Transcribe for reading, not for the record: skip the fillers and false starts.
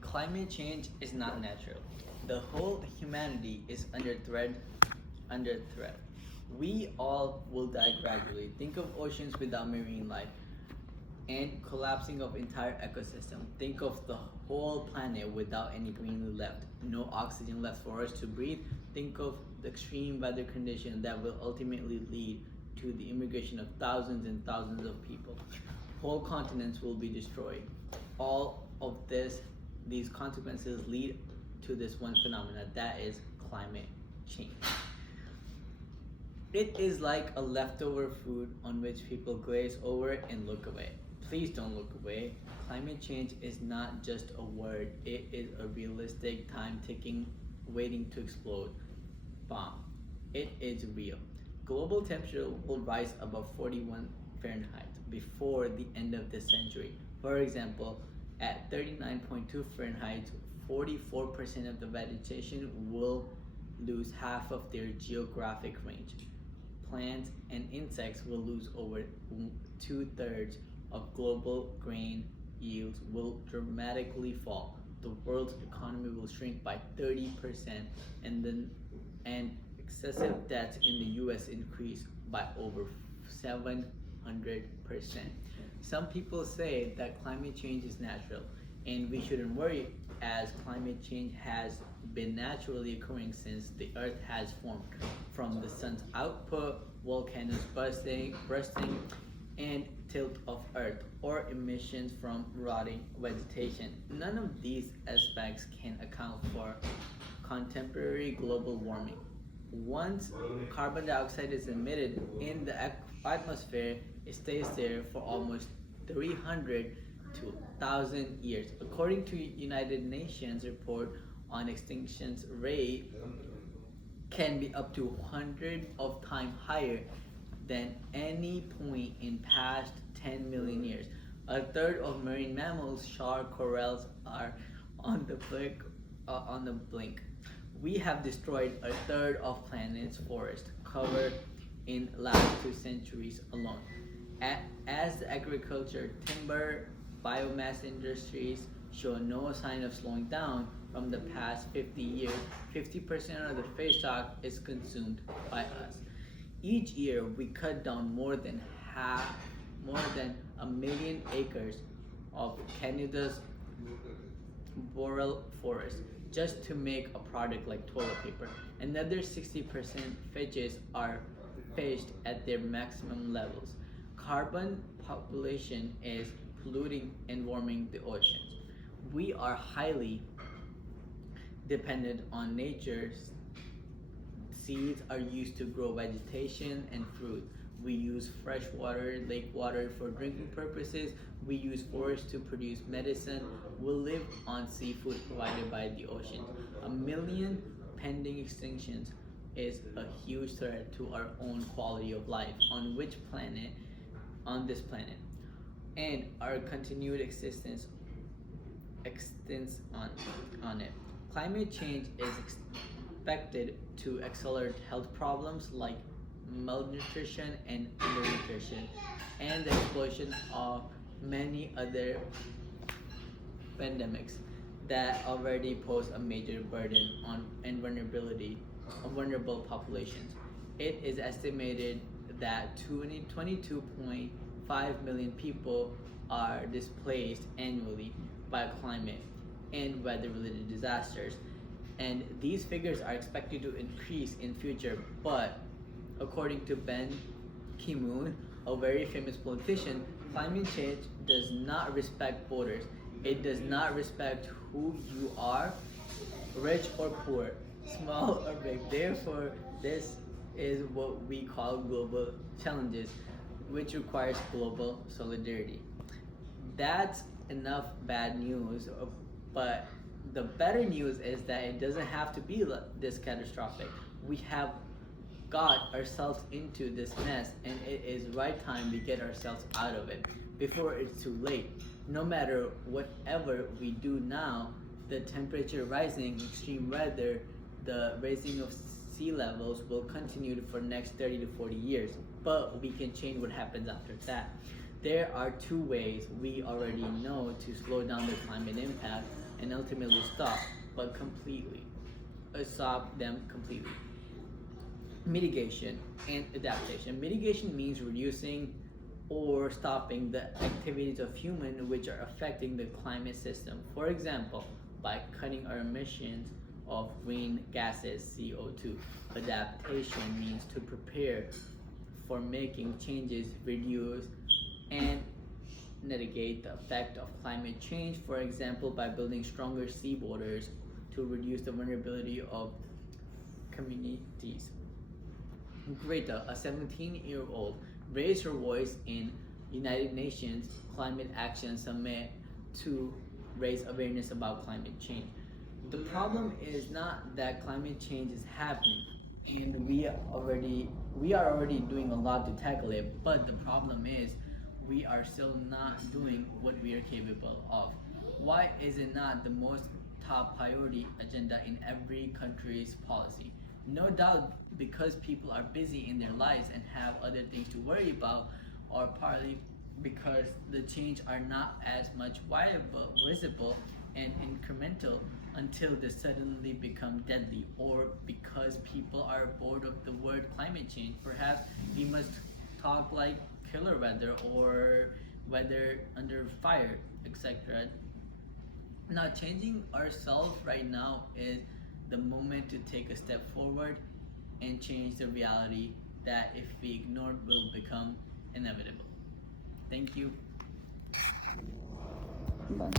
Climate change is not natural. The whole humanity is under threat. We all will die gradually. Think of oceans without marine life and collapsing of entire ecosystem. Think of the whole planet without any green left, no oxygen left for us to breathe. Think of the extreme weather condition that will ultimately lead to the immigration of thousands and thousands of people. Whole continents will be destroyed. All of these consequences lead to this one phenomenon, that is climate change. It is like a leftover food on which people glaze over and look away. Please don't look away. Climate change is not just a word, it is a realistic time ticking waiting to explode bomb. It is real. Global temperature will rise above 41 Fahrenheit before the end of this century. For example, at 39.2 Fahrenheit, 44% of the vegetation will lose half of their geographic range. Plants and insects will lose over 2/3 of global grain yields will dramatically fall. The world's economy will shrink by 30%, and excessive debts in the US increase by over 700%. Some people say that climate change is natural and we shouldn't worry, as climate change has been naturally occurring since the earth has formed, from the sun's output, volcanoes bursting, and tilt of earth, or emissions from rotting vegetation. None of these aspects can account for contemporary global warming. Once carbon dioxide is emitted in the atmosphere, it stays there for almost 300 to 1,000 years. According to United Nations report on extinctions rate can be up to 100 of times higher than any point in past 10 million years. A third of marine mammals, shark, corals are on the blink. We have destroyed a third of planet's forest cover in last 2 centuries alone. As the agriculture, timber, biomass industries show no sign of slowing down from the past 50 years, 50% of the fish stock is consumed by us. Each year, we cut down more than 1 million acres of Canada's boreal forest just to make a product like toilet paper. Another 60% fishes are fished at their maximum levels. Carbon population is polluting and warming the oceans. We are highly dependent on nature. Seeds are used to grow vegetation and fruit. We use fresh water, lake water for drinking purposes. We use forests to produce medicine. We live on seafood provided by the ocean. 1 million pending extinctions is a huge threat to our own quality of life on this planet, and our continued existence on it. Climate change is expected to accelerate health problems like malnutrition and undernutrition, and the explosion of many other pandemics that already pose a major burden on and vulnerability of vulnerable populations. It is estimated that 22.5 million people are displaced annually by climate and weather-related disasters, and these figures are expected to increase in future. But according to Ban Ki-moon, a very famous politician, climate change does not respect borders. It does not respect who you are, rich or poor, small or big. Therefore, this is what we call global challenges, which requires global solidarity. That's enough bad news, but the better news is that it doesn't have to be this catastrophic. We have got ourselves into this mess, and it is right time we get ourselves out of it before it's too late. No matter whatever we do now, the temperature rising, extreme weather, the raising of sea levels will continue for the next 30 to 40 years, but we can change what happens after that. There are two ways we already know to slow down the climate impact and ultimately stop them completely. Mitigation and adaptation. Mitigation means reducing or stopping the activities of humans which are affecting the climate system. For example, by cutting our emissions of green gases, CO2. Adaptation means to prepare for making changes, reduce, and mitigate the effect of climate change, for example, by building stronger sea borders to reduce the vulnerability of communities. Greta, a 17-year-old, raised her voice in United Nations Climate Action Summit to raise awareness about climate change. The problem is not that climate change is happening and we are already doing a lot to tackle it, but the problem is we are still not doing what we are capable of. Why is it not the most top priority agenda in every country's policy? No doubt because people are busy in their lives and have other things to worry about, or partly because the change are not as much visible and incremental until they suddenly become deadly, or because people are bored of the word climate change. Perhaps we must talk like killer weather or weather under fire, etc. Now, changing ourselves right now is the moment to take a step forward and change the reality that if we ignore it will become inevitable. Thank you. Bye.